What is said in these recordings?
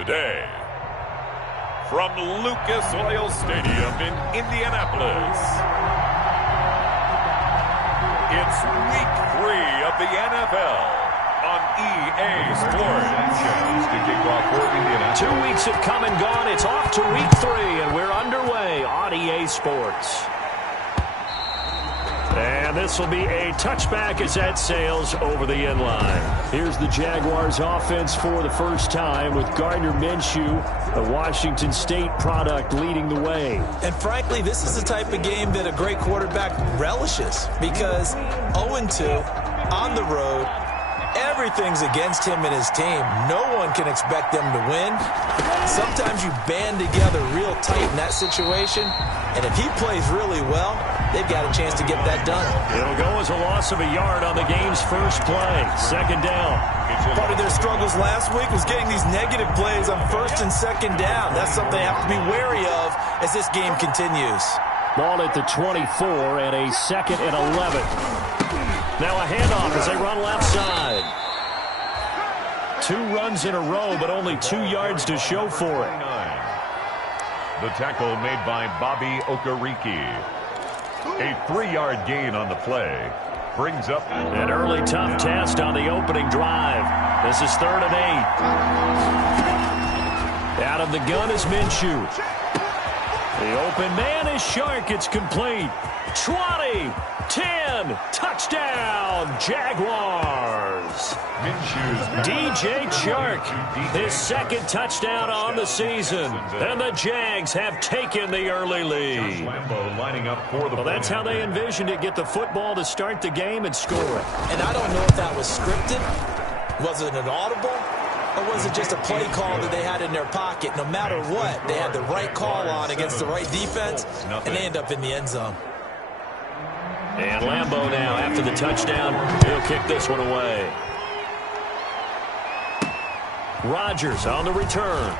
Today, from Lucas Oil Stadium in Indianapolis, it's Week 3 of the NFL on EA Sports. 2 weeks have come and gone. It's off to Week 3, and we're underway on EA Sports. And this will be a touchback as that sails over the end line. Here's the Jaguars offense for the first time with Gardner Minshew, a Washington State product, leading the way. And frankly, this is the type of game that a great quarterback relishes because 0-2 on the road, everything's against him and his team. No one can expect them to win. Sometimes you band together real tight in that situation, and if he plays really well, they've got a chance to get that done. It'll go as a loss of a yard on the game's first play. Second down. Part of their struggles last week was getting these negative plays on first and second down. That's something they have to be wary of as this game continues. Ball at the 24 and a 2nd and 11. Now a handoff as they run left side. 2 runs in a row, but only 2 yards to show for it. The tackle made by Bobby Okereke. A 3-yard gain on the play. Brings up an early tough test on the opening drive. This is 3rd and 8. Out of the gun is Minshew. The open man is Shark. It's complete. 20, 10, touchdown, Jaguars. DJ Chark, his 2nd touchdown on the season. And the Jags have taken the early lead. Well, that's how they envisioned it, get the football to start the game and score it. And I don't know if that was scripted. Was it an audible? Or was it just a play call that they had in their pocket? No matter what, they had the right call on against the right defense, and they end up in the end zone. And Lambeau now, after the touchdown, he'll kick this one away. Rodgers on the return.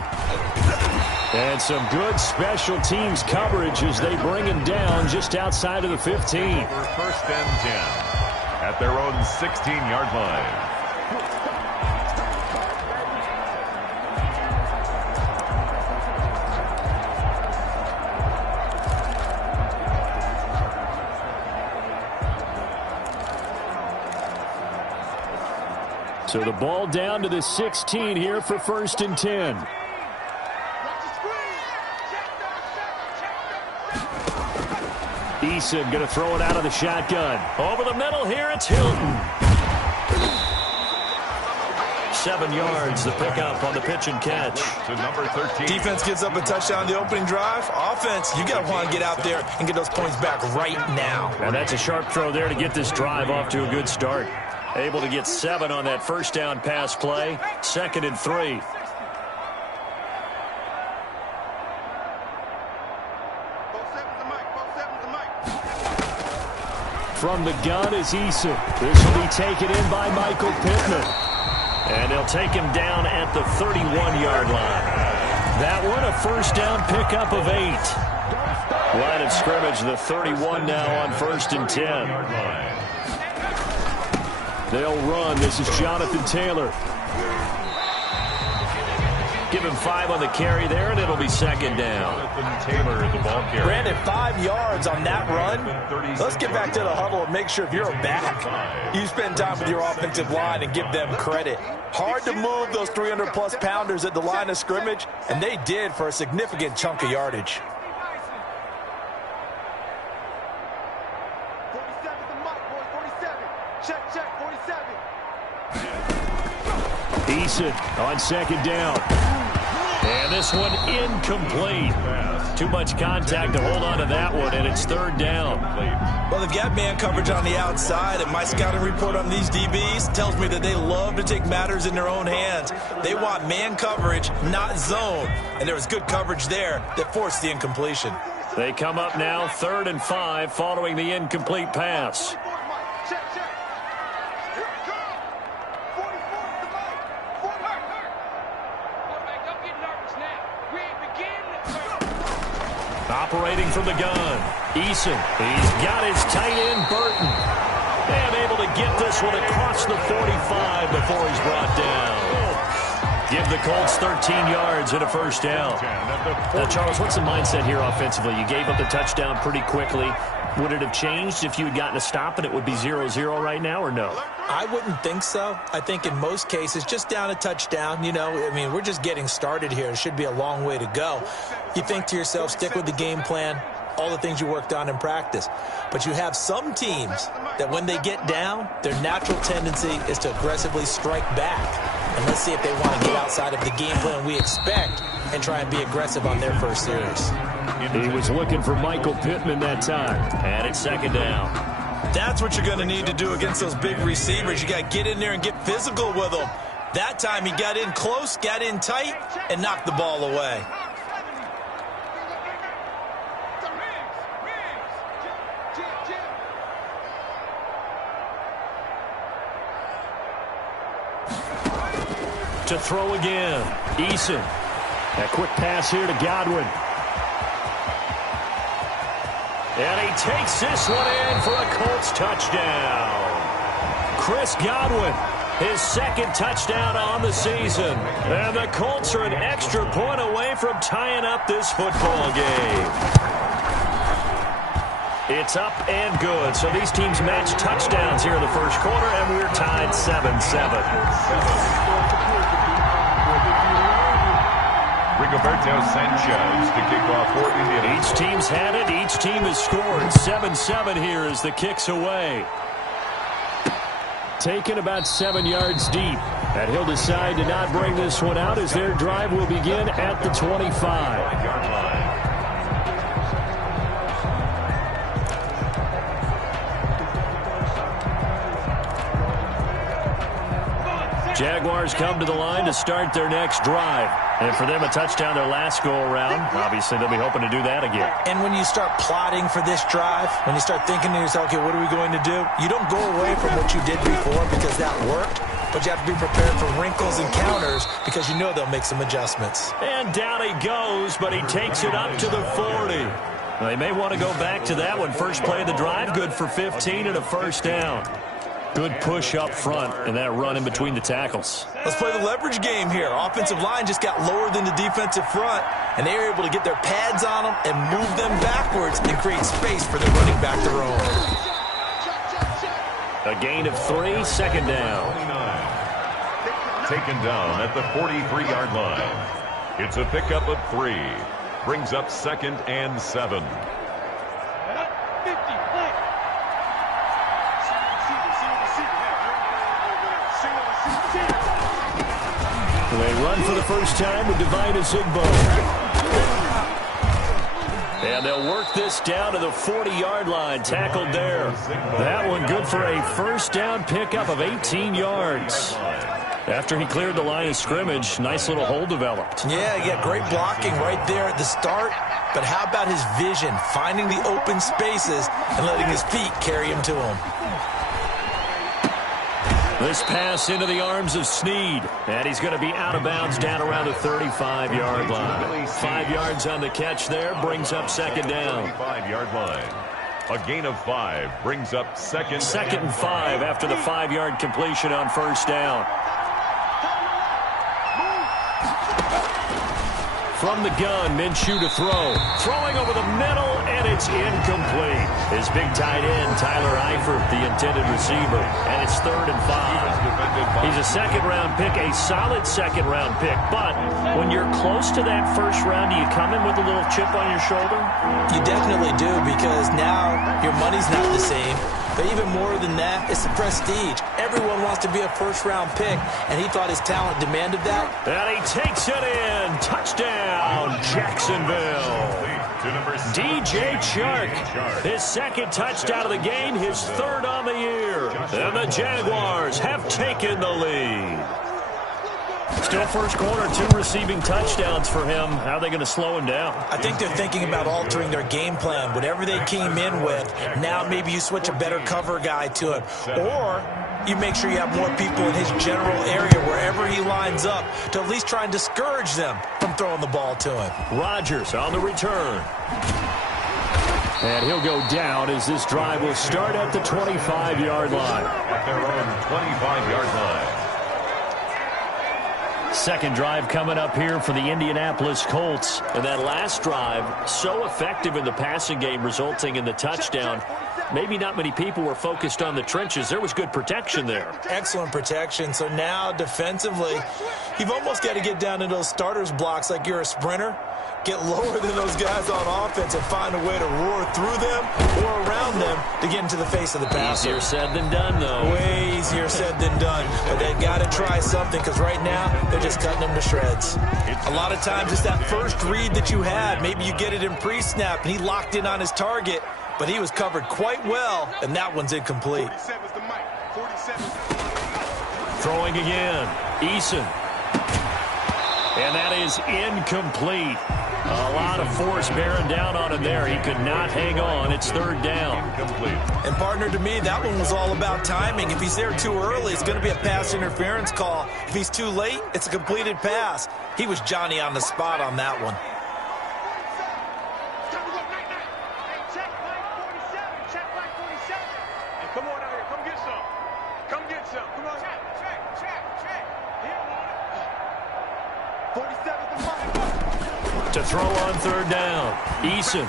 And some good special teams coverage as they bring him down just outside of the 15. First and 10 at their own 16-yard line. So the ball down to the 16 here for 1st and 10. Eason going to throw it out of the shotgun. Over the middle here, it's Hilton. 7 yards, the pickup on the pitch and catch. To number 13. Defense gives up a touchdown the opening drive. Offense, you got to want to get out there and get those points back right now. And that's a sharp throw there to get this drive off to a good start. Able to get 7 on that first down pass play. 2nd and 3. From the gun is Eason. This will be taken in by Michael Pittman. And they'll take him down at the 31-yard line. That one, a first down pickup of 8. Line of scrimmage, the 31 now on 1st and 10. They'll run. This is Jonathan Taylor. Give him 5 on the carry there, and it'll be 2nd down. Jonathan Taylor, the ball carrier. Brandon, 5 yards on that run. Let's get back to the huddle and make sure if you're a back, you spend time with your offensive line and give them credit. Hard to move those 300-plus pounders at the line of scrimmage, and they did for a significant chunk of yardage. Eason on 2nd down. And this one incomplete. Too much contact to hold on to that one, and it's 3rd down. Well, they've got man coverage on the outside, and my scouting report on these DBs tells me that they love to take matters in their own hands. They want man coverage, not zone. And there was good coverage there that forced the incompletion. They come up now 3rd and 5 following the incomplete pass. Operating from the gun, Eason. He's got his tight end, Burton. And able to get this one across the 45 before he's brought down. Give the Colts 13 yards and a first down. Now, Charles, what's the mindset here offensively? You gave up the touchdown pretty quickly. Would it have changed if you had gotten a stop and it would be 0-0 right now, or no? I wouldn't think so. I think in most cases, just down a touchdown, we're just getting started here. It should be a long way to go. You think to yourself, stick with the game plan, all the things you worked on in practice. But you have some teams that when they get down, their natural tendency is to aggressively strike back. And let's see if they want to get outside of the game plan we expect and try and be aggressive on their first series. He was looking for Michael Pittman that time. And it's second down. That's what you're going to need to do against those big receivers. You got to get in there and get physical with them. That time he got in close, got in tight, and knocked the ball away. To throw again. Eason. A quick pass here to Godwin. And he takes this one in for a Colts touchdown. Chris Godwin, his second touchdown on the season. And the Colts are an extra point away from tying up this football game. It's up and good. So these teams match touchdowns here in the first quarter, and we're tied 7-7. Rigoberto Sanchez to kick off for Indiana. Each team's had it. Each team has scored. 7-7 here as the kick's away. Taken about 7 yards deep. And he'll decide to not bring this one out as their drive will begin at the 25-yard line. Jaguars come to the line to start their next drive. And for them, a touchdown their last go-around. Obviously, they'll be hoping to do that again. And when you start plotting for this drive, when you start thinking to yourself, okay, what are we going to do? You don't go away from what you did before because that worked, but you have to be prepared for wrinkles and counters because you know they'll make some adjustments. And down he goes, but he takes it up to the 40. They may want to go back to that one. First play of the drive, good for 15 and a first down. Good push up front and that run in between the tackles. Let's play the leverage game here. Offensive line just got lower than the defensive front, and they were able to get their pads on them and move them backwards and create space for the running back to roam. A gain of 3, second down. Taken down at the 43-yard line. It's a pickup of 3. Brings up 2nd and 7. They run for the first time with Divine Azigbo. And they'll work this down to the 40-yard line. Tackled there. That one good for a first down pickup of 18 yards. After he cleared the line of scrimmage, nice little hole developed. Yeah, he got great blocking right there at the start. But how about his vision, finding the open spaces and letting his feet carry him to him? This pass into the arms of Snead. And he's going to be out of bounds down around the 35-yard line. 5 yards on the catch there, brings up second down. 35-yard line. A gain of 5 brings up second and 5 after the 5-yard completion on first down. From the gun, Minshew to throw. Throwing over the middle, and it's incomplete. His big tight end, Tyler Eifert, the intended receiver. And it's 3rd and 5. He's a second-round pick, a solid second-round pick. But when you're close to that first round, do you come in with a little chip on your shoulder? You definitely do, because now your money's not the same. But even more than that, it's the prestige. Everyone wants to be a first-round pick, and he thought his talent demanded that. And he takes it in. Touchdown, Jacksonville. DJ Chark, his second touchdown of the game, his 3rd on the year. And the Jaguars have taken the lead. Still first quarter, 2 receiving touchdowns for him. How are they going to slow him down? I think they're thinking about altering their game plan. Whatever they came in with, now maybe you switch a better cover guy to him. Or you make sure you have more people in his general area wherever he lines up to at least try and discourage them from throwing the ball to him. Rodgers on the return. And he'll go down as this drive will start at the 25-yard line. At their own 25-yard line. second drive coming up here for the Indianapolis Colts. And that last drive, so effective in the passing game, resulting in the touchdown. Maybe not many people were focused on the trenches. There was good protection there. Excellent protection. So now defensively, you've almost got to get down to those starters blocks like you're a sprinter. Get lower than those guys on offense and find a way to roar through them or around them to get into the face of the passer. Easier said than done, though. Way easier said than done. But they've got to try something because right now they're just cutting them to shreds. A lot of times it's that first read that you had. Maybe you get it in pre-snap and he locked in on his target, but he was covered quite well, and that one's incomplete. Throwing again. Eason. And that is incomplete. A lot of force bearing down on him there. He could not hang on. It's third down. Incomplete. And, partner, to me, that one was all about timing. If he's there too early, it's going to be a pass interference call. If he's too late, it's a completed pass. He was Johnny on the spot on that one. To throw on third down. Eason.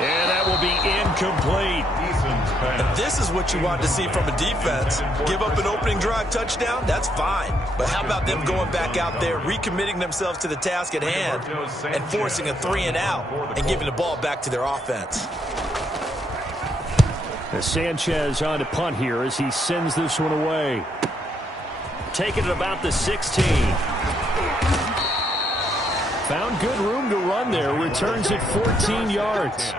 And that will be incomplete. And this is what you want to see from a defense. Give up an opening drive touchdown, that's fine. But how about them going back out there, recommitting themselves to the task at hand, and forcing a 3-and-out and giving the ball back to their offense. Sanchez on to punt here as he sends this one away. Taking it about the 16. Found good room to run there. Returns at 14 yards.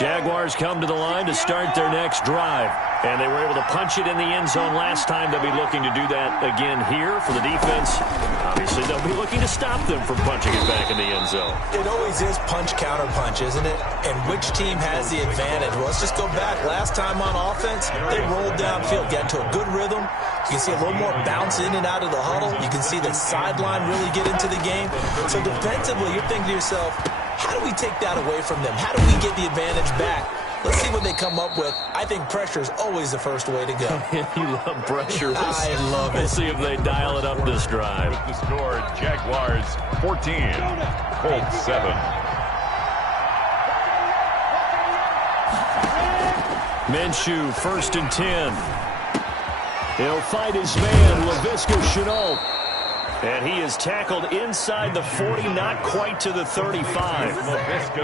Jaguars come to the line to start their next drive. And they were able to punch it in the end zone last time. They'll be looking to do that again here for the defense. Obviously, they'll be looking to stop them from punching it back in the end zone. It always is punch-counter-punch, isn't it? And which team has the advantage? Well, let's just go back. Last time on offense, they rolled downfield, got into a good rhythm. You can see a little more bounce in and out of the huddle. You can see the sideline really get into the game. So defensively, you're thinking to yourself, how do we take that away from them? How do we get the advantage back? Let's see what they come up with. I think pressure is always the first way to go. You love pressure. I love it. We'll see if they dial it up this drive. With the score, Jaguars 14, Colts 7. Minshew, 1st and 10. He'll fight his man, Laviska Shenault. And he is tackled inside the 40, not quite to the 35.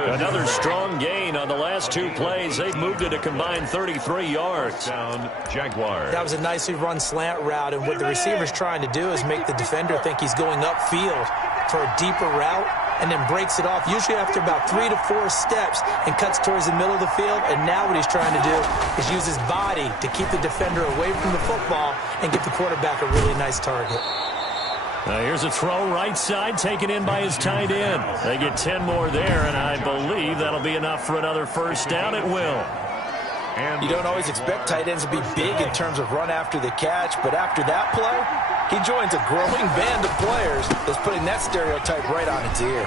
Another strong gain on the last two plays. They've moved it a combined 33 yards. Down, Jaguars. That was a nicely run slant route, and what the receiver's trying to do is make the defender think he's going upfield for a deeper route, and then breaks it off, usually after about 3 to 4 steps, and cuts towards the middle of the field. And now what he's trying to do is use his body to keep the defender away from the football and give the quarterback a really nice target. Here's a throw right side, taken in by his tight end. They get 10 more there, and I believe that'll be enough for another first down. It will. You don't always expect tight ends to be big in terms of run after the catch, but after that play, he joins a growing band of players that's putting that stereotype right on its ear.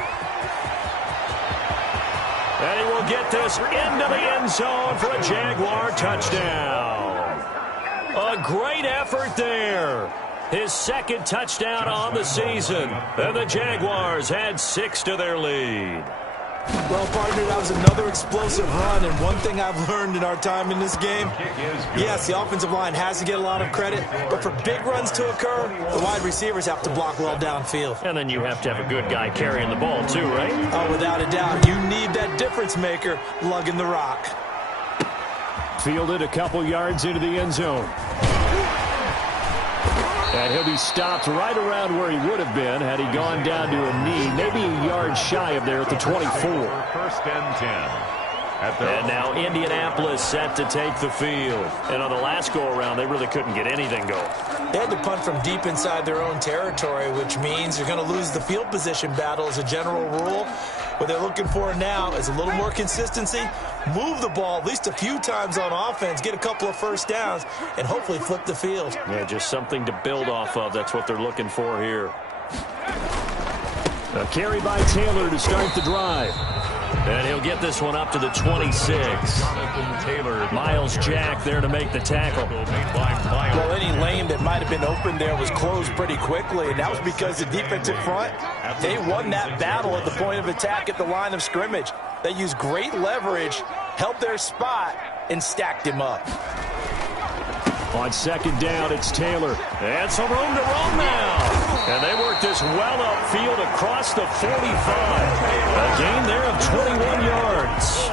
And he will get this into the end zone for a Jaguar touchdown. A great effort there. His second touchdown on the season. And the Jaguars had 6 to their lead. Well, partner, that was another explosive run, and one thing I've learned in our time in this game, yes, the offensive line has to get a lot of credit, but for big runs to occur, the wide receivers have to block well downfield. And then you have to have a good guy carrying the ball too, right? Oh, without a doubt. You need that difference maker lugging the rock. Fielded a couple yards into the end zone. And he'll be stopped right around where he would have been had he gone down to a knee, maybe a yard shy of there at the 24. 1st and 10. And now Indianapolis set to take the field. And on the last go-around, they really couldn't get anything going. They had to punt from deep inside their own territory, which means you're going to lose the field position battle as a general rule. What they're looking for now is a little more consistency, move the ball at least a few times on offense, get a couple of first downs, and hopefully flip the field. Yeah, just something to build off of. That's what they're looking for here. A carry by Taylor to start the drive. And he'll get this one up to the 26. Miles Jack there to make the tackle. Well, any lane that might have been open there was closed pretty quickly, and that was because the defensive front, they won that battle at the point of attack at the line of scrimmage. They used great leverage, held their spot, and stacked him up. On second down, it's Taylor. And some room to roam now. And they work this well upfield across the 45. A gain there of 21 yards.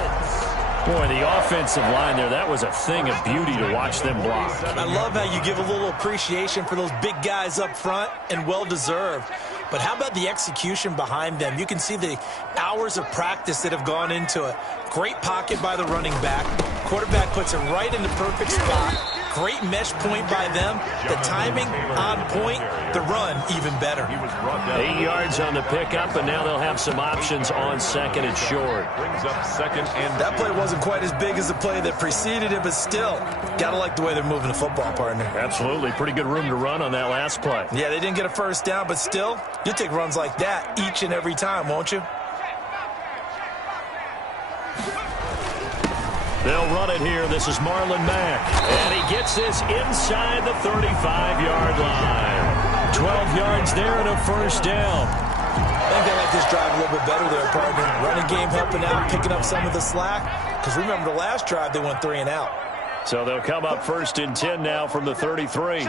Boy, the offensive line there, that was a thing of beauty to watch them block. I love how you give a little appreciation for those big guys up front, and well-deserved. But how about the execution behind them? You can see the hours of practice that have gone into it. Great pocket by the running back. Quarterback puts it right in the perfect spot. Great mesh point by them. The timing on point. The run even better. 8 yards on the pickup, and now they'll have some options on second and short. Brings up second and that play wasn't quite as big as the play that preceded it, but still, gotta like the way they're moving the football, partner. Absolutely. Pretty good room to run on that last play. Yeah, they didn't get a first down, but still, you'll take runs like that each and every time, won't you? They'll run it here. This is Marlon Mack. And he gets this inside the 35-yard line. 12 yards there and a first down. I think they like this drive a little bit better there, partner. Running game helping out, picking up some of the slack. Because remember the last drive, they went 3 and out. So they'll come up first and 10 now from the 33.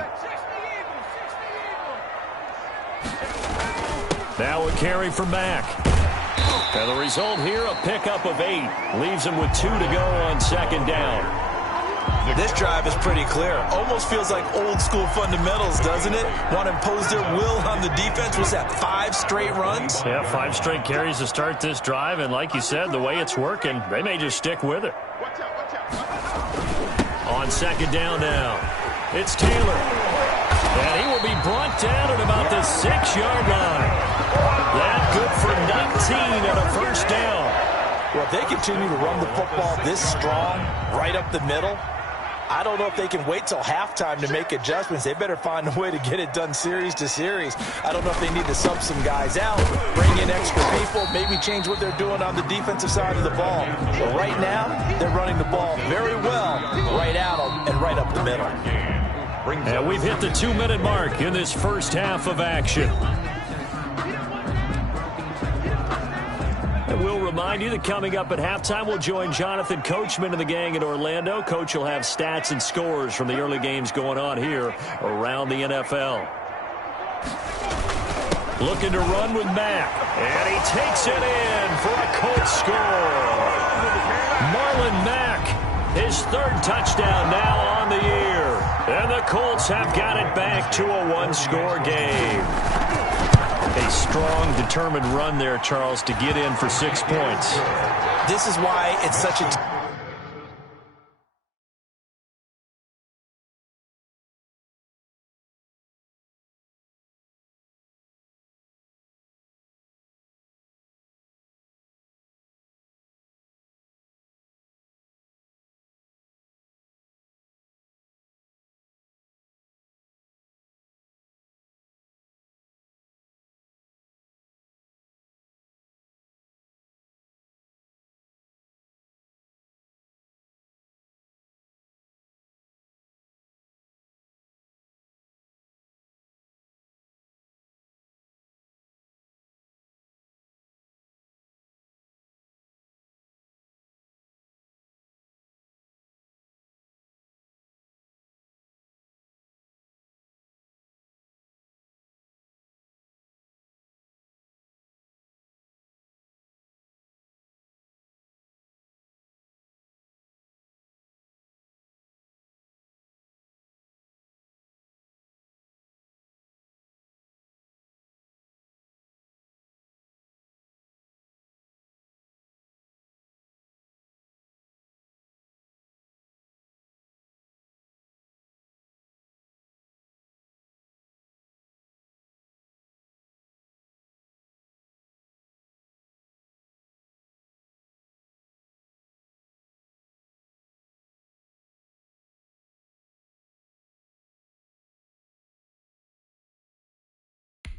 Now a carry for Mack. And the result here, a pickup of 8. Leaves him with 2 to go on second down. This drive is pretty clear. Almost feels like old school fundamentals, doesn't it? Want to impose their will on the defense. Was that 5 straight runs? Yeah, 5 straight carries to start this drive. And like you said, the way it's working, they may just stick with it. On second down now, it's Taylor. And he will be brought down at about the 6-yard line. That good for 19 and a first down. Well, if they continue to run the football this strong, right up the middle, I don't know if they can wait till halftime to make adjustments. They better find a way to get it done series to series. I don't know if they need to sub some guys out, bring in extra people, maybe change what they're doing on the defensive side of the ball. But right now, they're running the ball very well, right at them and right up the middle. And we've hit the 2-minute mark in this first half of action. And we'll remind you that coming up at halftime, we'll join Jonathan Coachman and the gang in Orlando. Coach will have stats and scores from the early games going on here around the NFL. Looking to run with Mack. And he takes it in for a Colts score. Marlon Mack, his 3rd touchdown now on the year. And the Colts have got it back to a 1-score game. A strong, determined run there, Charles, to get in for 6 points. This is why it's such a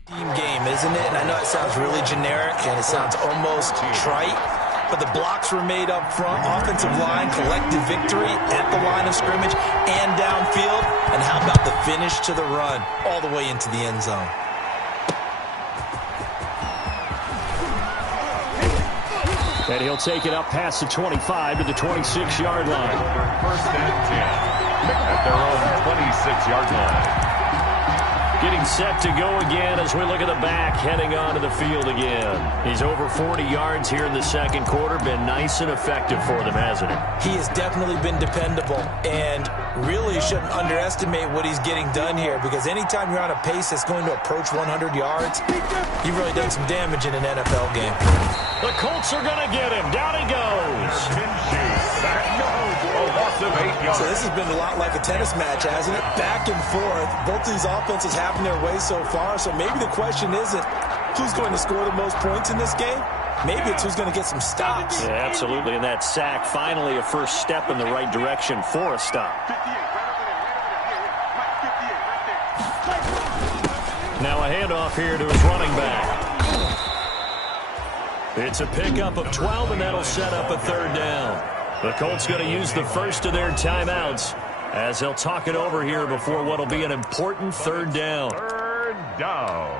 team game, isn't it? And I know it sounds really generic and it sounds almost trite, but the blocks were made up front. Offensive line collected victory at the line of scrimmage and downfield. And how about the finish to the run all the way into the end zone? And he'll take it up past the 25 to the 26-yard line. First and 10 at their own 26-yard line. Getting set to go again as we look at the back heading onto the field again. He's over 40 yards here in the second quarter. Been nice and effective for them, hasn't he? He has definitely been dependable, and really shouldn't underestimate what he's getting done here, because anytime you're on a pace that's going to approach 100 yards, you've really done some damage in an NFL game. The Colts are going to get him. Down he goes. A loss of 8 yards. So this has been a lot like a tennis match, hasn't it? Back and forth. Both these offenses having their way so far. So maybe the question isn't who's going to score the most points in this game. Maybe it's who's going to get some stops. Yeah, absolutely. And that sack, finally a first step in the right direction for a stop. Now a handoff here to his running back. It's a pickup of 12, and that'll set up a third down. The Colts going to use the first of their timeouts as they'll talk it over here before what will be an important third down. Third down.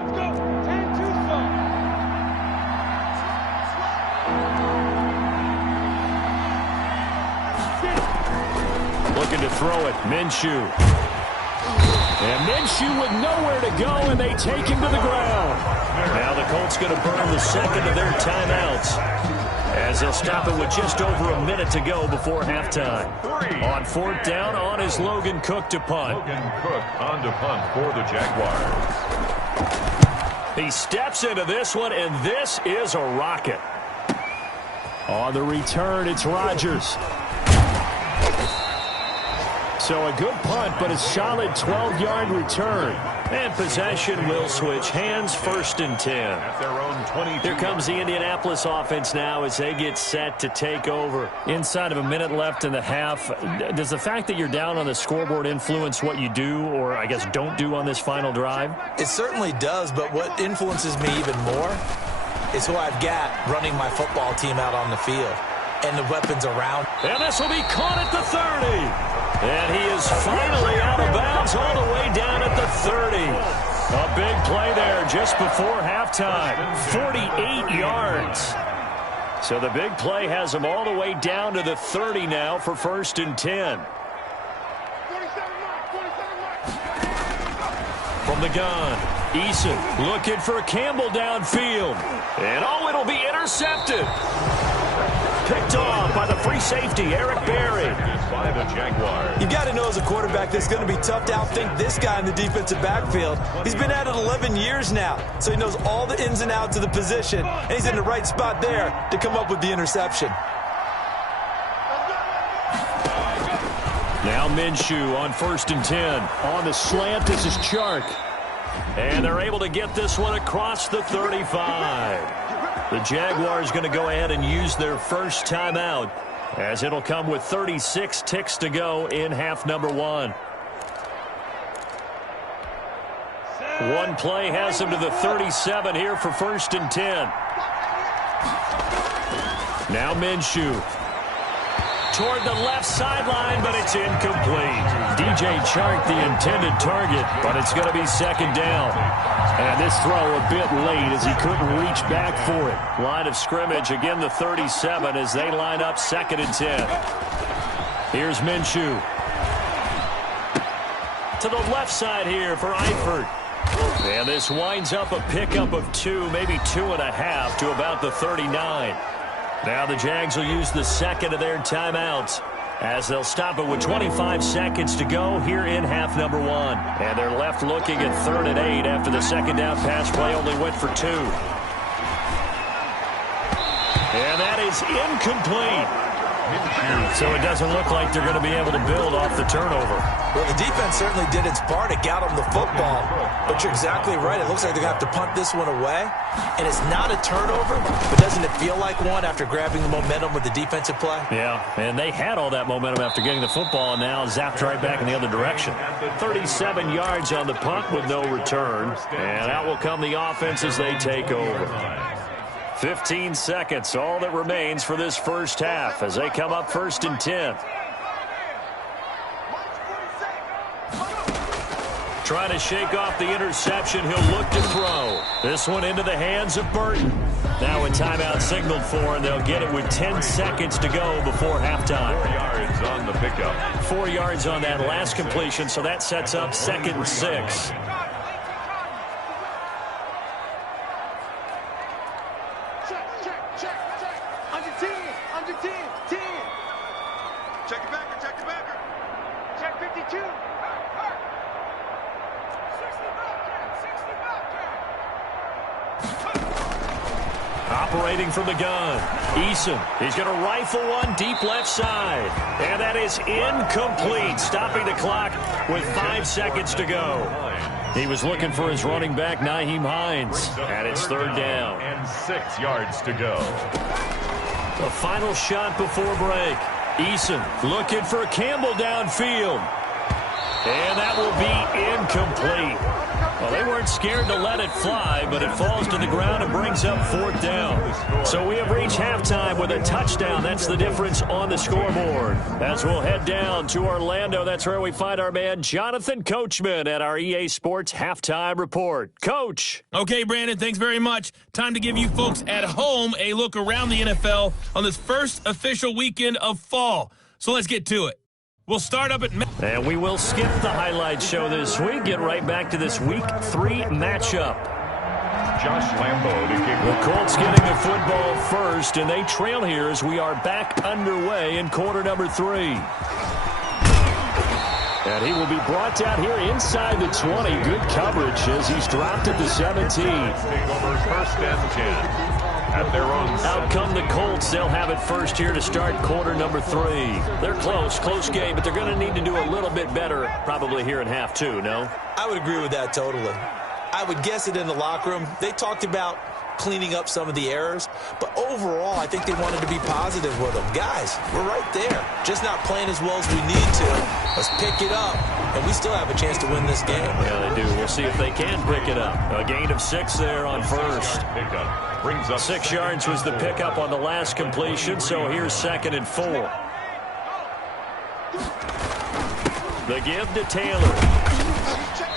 Let's go. 10-2 slow. Looking to throw it. Minshew. And Minshew with nowhere to go, and they take him to the ground. Now the Colts going to burn the second of their timeouts as they'll stop it with just over a minute to go before halftime. On fourth down, on is Logan Cook to punt. Logan Cook on to punt for the Jaguars. He steps into this one, and this is a rocket. On the return, it's Rodgers. So a good punt, but a solid 12-yard return. And possession will switch hands, first and 10. At their own 22. Here comes the Indianapolis offense now as they get set to take over. Inside of a minute left in the half, does the fact that you're down on the scoreboard influence what you do, or I guess don't do on this final drive? It certainly does, but what influences me even more is who I've got running my football team out on the field and the weapons around. And this will be caught at the 30. And he is finally out of bounds all the way down at the 30. A big play there just before halftime. 48 yards. So the big play has him all the way down to the 30 now for first and 10. From the gun, Eason looking for Campbell downfield. And oh, it'll be intercepted. Picked off by the free safety, Eric Berry. By the Jaguars. You got to know as a quarterback that's going to be tough to outthink this guy in the defensive backfield. He's been at it 11 years now, so he knows all the ins and outs of the position, and he's in the right spot there to come up with the interception. Now Minshew on first and 10. On the slant, this is Chark. And they're able to get this one across the 35. The Jaguars going to go ahead and use their first timeout as it'll come with 36 ticks to go in half number one. One play has them to the 37 here for first and 10. Now Minshew. Toward the left sideline, but it's incomplete. DJ Chark, the intended target, but it's going to be second down. And this throw a bit late as he couldn't reach back for it. Line of scrimmage, again the 37 as they line up second and 10. Here's Minshew. To the left side here for Eifert. And this winds up a pickup of 2, maybe 2.5 to about the 39. Now the Jags will use the second of their timeouts as they'll stop it with 25 seconds to go here in half number one. And they're left looking at 3rd and 8 after the second down pass play only went for 2. And that is incomplete. So it doesn't look like they're going to be able to build off the turnover. Well, the defense certainly did its part. It got them the football. But you're exactly right. It looks like they're going to have to punt this one away. And it's not a turnover, but doesn't it feel like one after grabbing the momentum with the defensive play? Yeah, and they had all that momentum after getting the football, and now zapped right back in the other direction. 37 yards on the punt with no return. And out will come the offense as they take over. 15 seconds, all that remains for this first half as they come up 1st and 10. Trying to shake off the interception. He'll look to throw. This one into the hands of Burton. Now a timeout signaled for, and they'll get it with 10 seconds to go before halftime. 4 yards on the pickup. 4 yards on that last completion, so that sets up 2nd and 6. Operating from the gun, Eason. He's going to rifle one deep left side. And that is incomplete, stopping the clock with 5 seconds to go. He was looking for his running back, Nyheim Hines. And it's 3rd down. And 6 yards to go. The final shot before break. Eason looking for Campbell downfield. And that will be incomplete. Well, they weren't scared to let it fly, but it falls to the ground and brings up 4th down. So we have reached halftime with a touchdown. That's the difference on the scoreboard. As we'll head down to Orlando, that's where we find our man Jonathan Coachman at our EA Sports Halftime Report. Coach. Okay, Brandon, thanks very much. Time to give you folks at home a look around the NFL on this first official weekend of fall. So let's get to it. We'll start up at... And we will skip the highlight show this week. Get right back to this Week 3 matchup. Josh Lambo to kick. The Colts getting the football first, and they trail here as we are back underway in quarter number 3. And he will be brought down here inside the 20. Good coverage as he's dropped at the 17. Take over 1st and 10. At their own. Out come the Colts. They'll have it first here to start quarter number 3. They're close game, but they're going to need to do a little bit better probably here in half 2, no? I would agree with that totally. I would guess it in the locker room. They talked about cleaning up some of the errors, but overall, I think they wanted to be positive with them. Guys, we're right there. Just not playing as well as we need to. Let's pick it up, and we still have a chance to win this game. Yeah, they do. We'll see if they can pick it up. A gain of 6 there on first. Pickup brings up 6 yards was the pickup on the last completion, so here's 2nd and 4. The give to Taylor.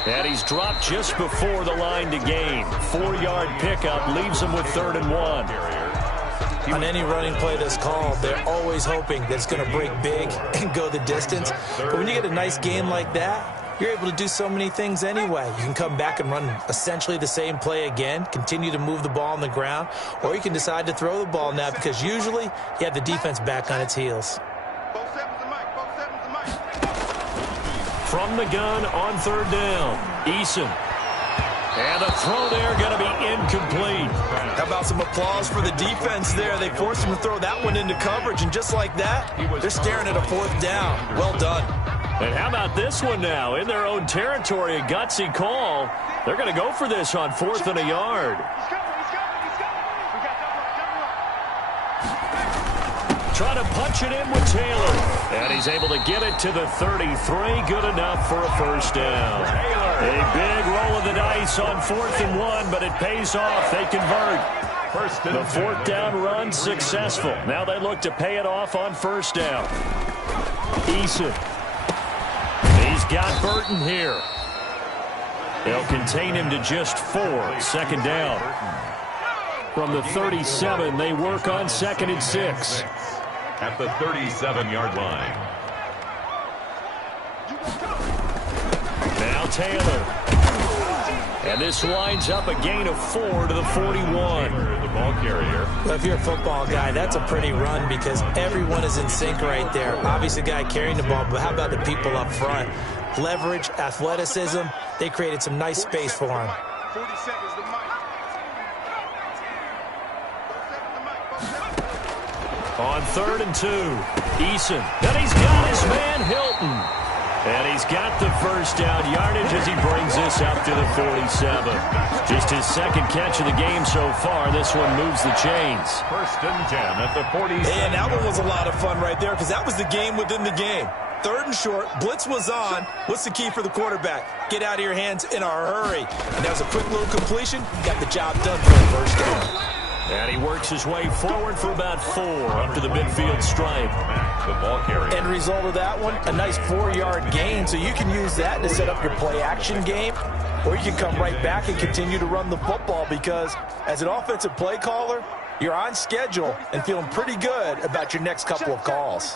And he's dropped just before the line to gain. 4-yard pickup leaves him with 3rd and 1. On any running play that's called, they're always hoping that it's going to break big and go the distance. But when you get a nice game like that, you're able to do so many things anyway. You can come back and run essentially the same play again, continue to move the ball on the ground, or you can decide to throw the ball now because usually you have the defense back on its heels. From the gun on 3rd down, Eason. And a throw there going to be incomplete. How about some applause for the defense there? They forced him to throw that one into coverage, and just like that, they're staring at a 4th down. Well done. And how about this one now? In their own territory, a gutsy call. They're going to go for this on 4th and a yard. Trying to punch it in with Taylor. And he's able to get it to the 33. Good enough for a 1st down. A big roll of the dice on 4th and 1, but it pays off. They convert. The 4th down run successful. Now they look to pay it off on 1st down. Eason. He's got Burton here. They'll contain him to just 4. 2nd down. From the 37, they work on 2nd and 6. At the 37-yard line. Now Taylor. And this winds up a gain of 4 to the 41. The ball carrier. Well, if you're a football guy, that's a pretty run because everyone is in sync right there. Obviously, the guy carrying the ball, but how about the people up front? Leverage, athleticism, they created some nice space for him. 40 seconds to Mike. On 3rd and 2, Eason. And he's got his man Hilton. And he's got the 1st down yardage as he brings this up to the 47. Just his 2nd catch of the game so far. This one moves the chains. 1st and 10 at the 47. And that one was a lot of fun right there because that was the game within the game. 3rd and short, blitz was on. What's the key for the quarterback? Get out of your hands in a hurry. And that was a quick little completion. Got the job done for the 1st down. And he works his way forward for about 4 up to the midfield stripe. The ball carrier. End result of that one, a nice 4-yard gain. So you can use that to set up your play-action game, or you can come right back and continue to run the football because as an offensive play caller, you're on schedule and feeling pretty good about your next couple of calls.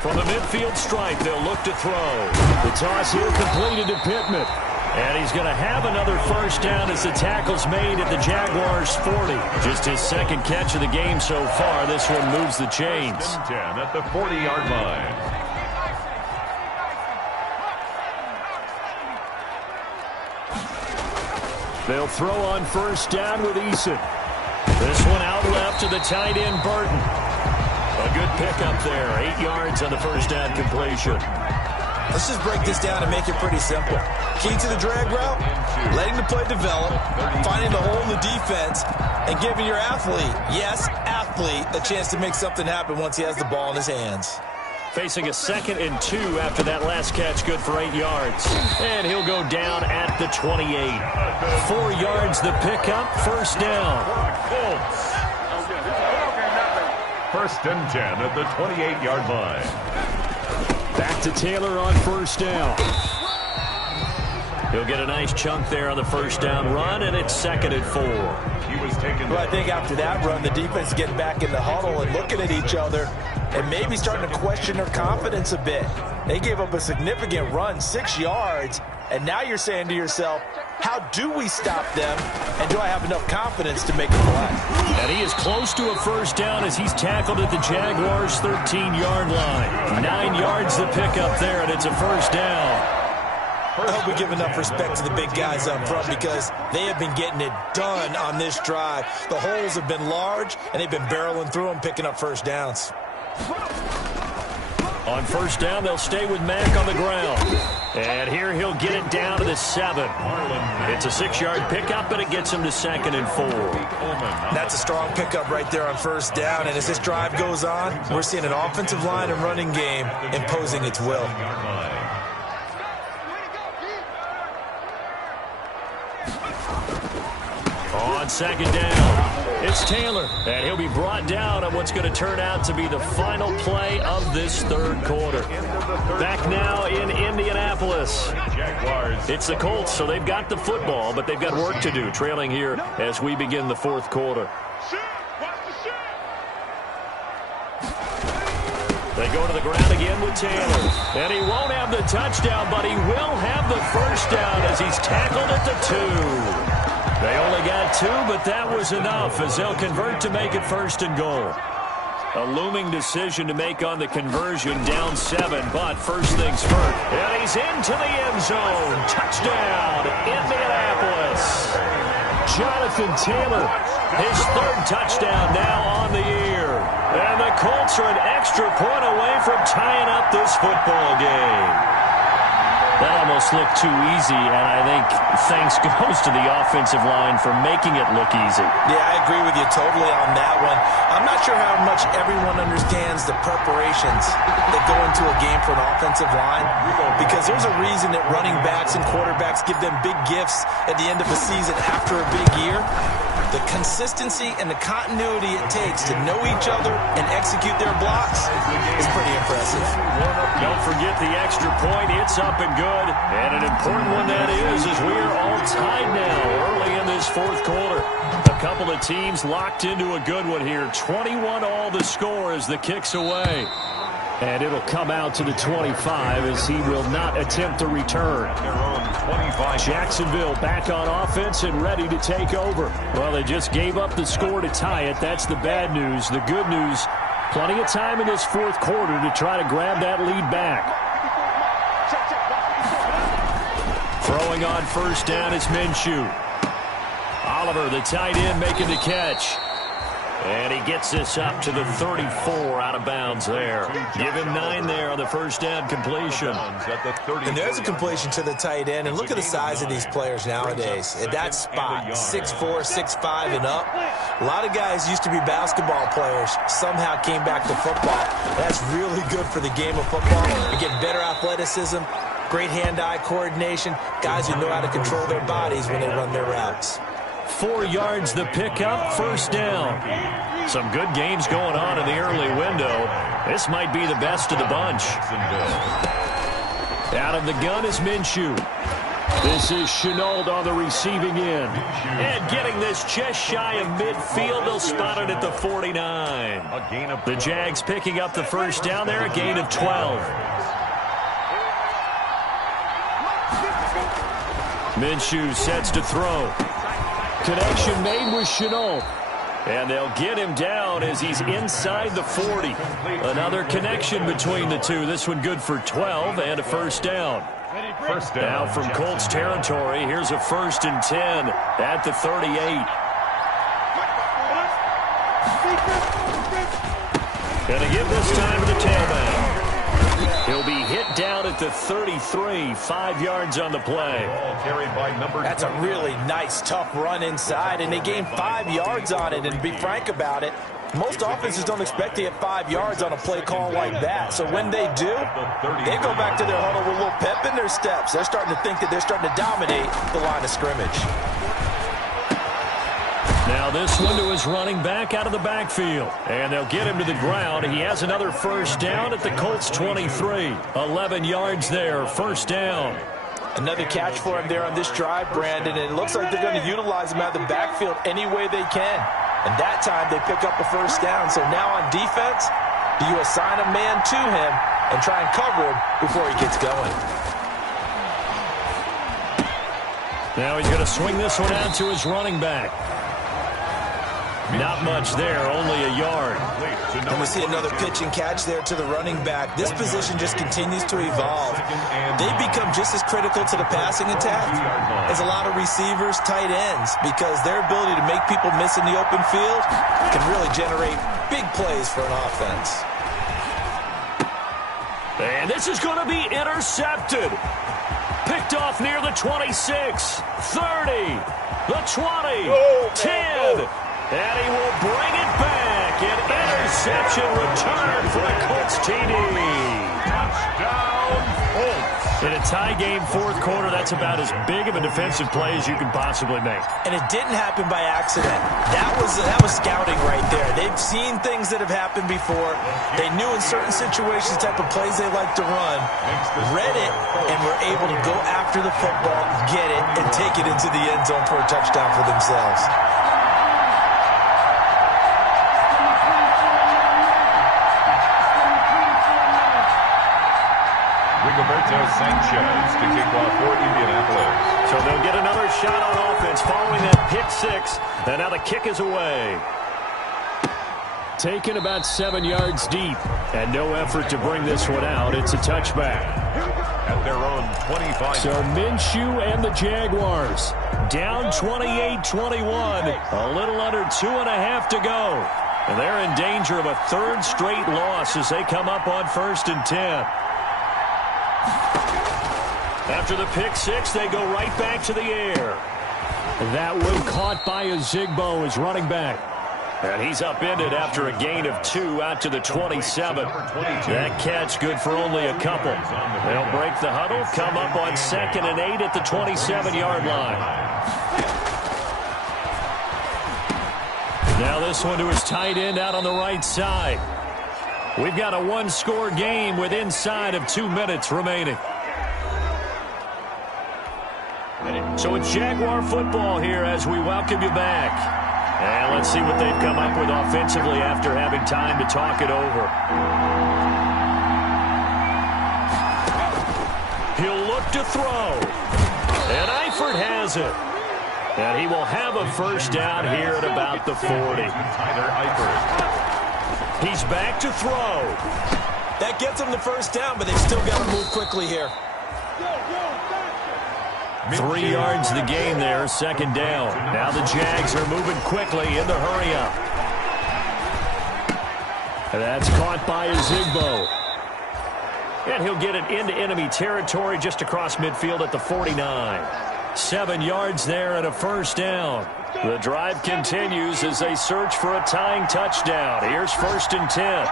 From the midfield stripe, they'll look to throw. The toss here completed to Pittman. And he's going to have another first down as the tackle's made at the Jaguars' 40. Just his second catch of the game so far. This one moves the chains. 10 at the 40-yard line. They'll throw on first down with Eason. This one out left to the tight end, Burton. A good pickup there. 8 yards on the first down completion. Let's just break this down and make it pretty simple. Key to the drag route, letting the play develop, finding the hole in the defense, and giving your athlete, yes, athlete, a chance to make something happen once he has the ball in his hands. Facing a 2nd and 2 after that last catch, good for 8 yards. And he'll go down at the 28. 4 yards the pickup, first down. First and 10 at the 28-yard line. Back to Taylor on first down. He'll get a nice chunk there on the first down run, and it's 2nd and 4. He was taken. Well, I think after that run, the defense is getting back in the huddle and looking at each other and maybe starting to question their confidence a bit. They gave up a significant run, 6 yards, and now you're saying to yourself, how do we stop them, and do I have enough confidence to make a play? And he is close to a first down as he's tackled at the Jaguars' 13-yard line. 9 yards the pickup there, and it's a first down. I hope we give enough respect to the big guys up front because they have been getting it done on this drive. The holes have been large, and they've been barreling through them, picking up first downs. On first down, they'll stay with Mack on the ground. And here he'll get it down to the 7. It's a 6-yard pickup, but it gets him to 2nd and 4. That's a strong pickup right there on first down. And as this drive goes on, we're seeing an offensive line and running game imposing its will. On second down, it's Taylor, and he'll be brought down on what's going to turn out to be the final play of this third quarter. Back now in Indianapolis. It's the Colts, so they've got the football, but they've got work to do, trailing here as we begin the fourth quarter. They go to the ground again with Taylor, and he won't have the touchdown, but he will have the first down as he's tackled at the 2. They only got 2, but that was enough as they'll convert to make it first and goal. A looming decision to make on the conversion, down 7, but first things first. And he's into the end zone. Touchdown, Indianapolis. Jonathan Taylor, his 3rd touchdown now on the year. And the Colts are an extra point away from tying up this football game. That almost looked too easy, and I think thanks goes to the offensive line for making it look easy. Yeah, I agree with you totally on that one. I'm not sure how much everyone understands the preparations that go into a game for an offensive line, because there's a reason that running backs and quarterbacks give them big gifts at the end of a season after a big year. The consistency and the continuity it takes to know each other and execute their blocks is pretty impressive. Don't forget the extra point. It's up and good. And an important one that is, as we are all tied now early in this fourth quarter. A couple of teams locked into a good one here. 21 all the score as the kick's away. And it'll come out to the 25 as he will not attempt to return. Jacksonville back on offense and ready to take over. Well, they just gave up the score to tie it. That's the bad news. The good news, plenty of time in this fourth quarter to try to grab that lead back. Throwing on first down is Minshew. Oliver, the tight end, making the catch. And he gets this up to the 34 out of bounds there. Give him 9 there on the first down completion. And there's a completion to the tight end. And look at the size of these players nowadays. At that spot, 6'4", 6'5", and up. A lot of guys used to be basketball players. Somehow came back to football. That's really good for the game of football. You get better athleticism, great hand-eye coordination, guys who know how to control their bodies when they run their routes. 4 yards the pickup, first down. Some good games going on in the early window. This might be the best of the bunch. Out of the gun is Minshew. This is Chenault on the receiving end. And getting this just shy of midfield, they'll spot it at the 49. The Jags picking up the first down there, a gain of 12. Minshew sets to throw. Connection made with Chenault. And they'll get him down as he's inside the 40. Another connection between the two. This one good for 12 and a first down. Now from Colts territory, here's a 1st and 10 at the 38. Gonna give this time to the tailback. He'll be hit down at the 33, 5 yards on the play. That's a really nice, tough run inside, and they gained 5 yards on it. And to be frank about it, most offenses don't expect to get 5 yards on a play call like that. So when they do, they go back to their huddle with a little pep in their steps. They're starting to think that they're starting to dominate the line of scrimmage. Now this one to his running back out of the backfield. And they'll get him to the ground. He has another first down at the Colts 23. 11 yards there, first down. Another catch for him there on this drive, Brandon. And it looks like they're going to utilize him out of the backfield any way they can. And that time they pick up the first down. So now on defense, do you assign a man to him and try and cover him before he gets going? Now he's going to swing this one out to his running back. Not much there, only a yard. And we see another pitch and catch there to the running back. This position just continues to evolve. They become just as critical to the passing attack as a lot of receivers, tight ends, because their ability to make people miss in the open field can really generate big plays for an offense. And this is going to be intercepted. Picked off near the 26, 30, the 20, 10. And he will bring it back. An interception return for the Colts TD. Touchdown, Colts. In a tie game, fourth quarter, that's about as big of a defensive play as you can possibly make. And it didn't happen by accident. That was scouting right there. They've seen things that have happened before. They knew in certain situations the type of plays they like to run, read it, and were able to go after the football, get it, and take it into the end zone for a touchdown for themselves. Roberto Sanchez to kick off for Indianapolis. So they'll get another shot on offense following that pick six. And now the kick is away. Taken about 7 yards deep. And no effort to bring this one out. It's a touchback. At their own 25. So Minshew and the Jaguars down 28-21. A little under 2.5 to go. And they're in danger of a third straight loss as they come up on 1st and 10. After the pick six, they go right back to the air. That one caught by Ozigbo as running back. And he's upended after a gain of 2 out to the 27. That catch good for only a couple. They'll break the huddle, come up on 2nd and 8 at the 27-yard line. Now this one to his tight end out on the right side. We've got a one-score game with inside of 2 minutes remaining. So it's Jaguar football here as we welcome you back. And let's see what they've come up with offensively after having time to talk it over. He'll look to throw. And Eifert has it. And he will have a first down here at about the 40. He's back to throw. That gets them the first down, but they've still got to move quickly here. 3 yards the gain there, 2nd down. Now the Jags are moving quickly in the hurry-up. That's caught by Ozigbo. And he'll get it into enemy territory just across midfield at the 49. 7 yards there and a first down. The drive continues as they search for a tying touchdown. Here's 1st and 10.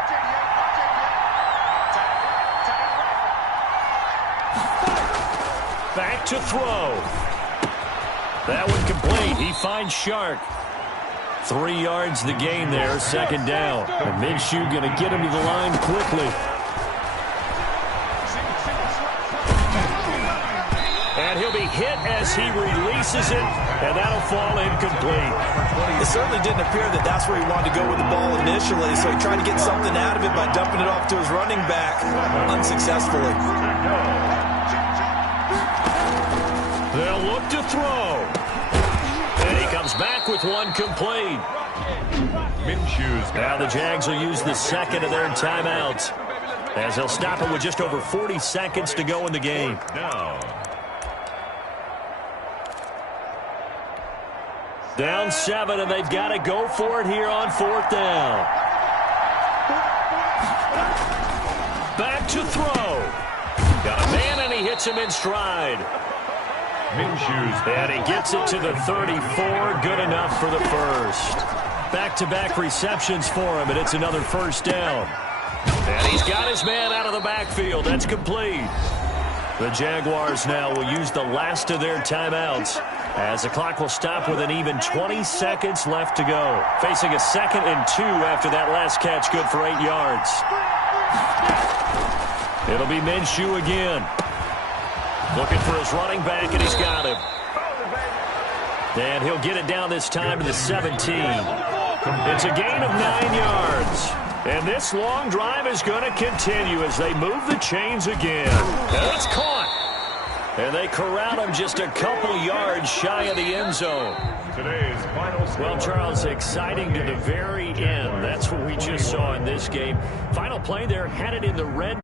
Back to throw. That one complete. He finds Shark. 3 yards the gain there, second down. And Minshew going to get him to the line quickly. And he'll be hit as he releases it, and that'll fall incomplete. It certainly didn't appear that that's where he wanted to go with the ball initially, so he tried to get something out of it by dumping it off to his running back unsuccessfully. They'll look to throw. And he comes back with one complete. Now the Jags will use the second of their timeouts as they'll stop it with just over 40 seconds to go in the game. Down 7, and they've got to go for it here on 4th down. Back to throw. Got a man, and he hits him in stride. And he gets it to the 34. Good enough for the first. Back-to-back receptions for him, and it's another first down. And he's got his man out of the backfield. That's complete. The Jaguars now will use the last of their timeouts as the clock will stop with an even 20 seconds left to go. Facing a 2nd and 2 after that last catch, good for 8 yards. It'll be Minshew again. Looking for his running back, and he's got him. And he'll get it down this time to the 17. It's a gain of 9 yards. And this long drive is going to continue as they move the chains again. And it's caught. And they corral him just a couple yards shy of the end zone. Today's final score. Well, Charles, exciting to the very end. That's what we just saw in this game. Final play there, had it in the red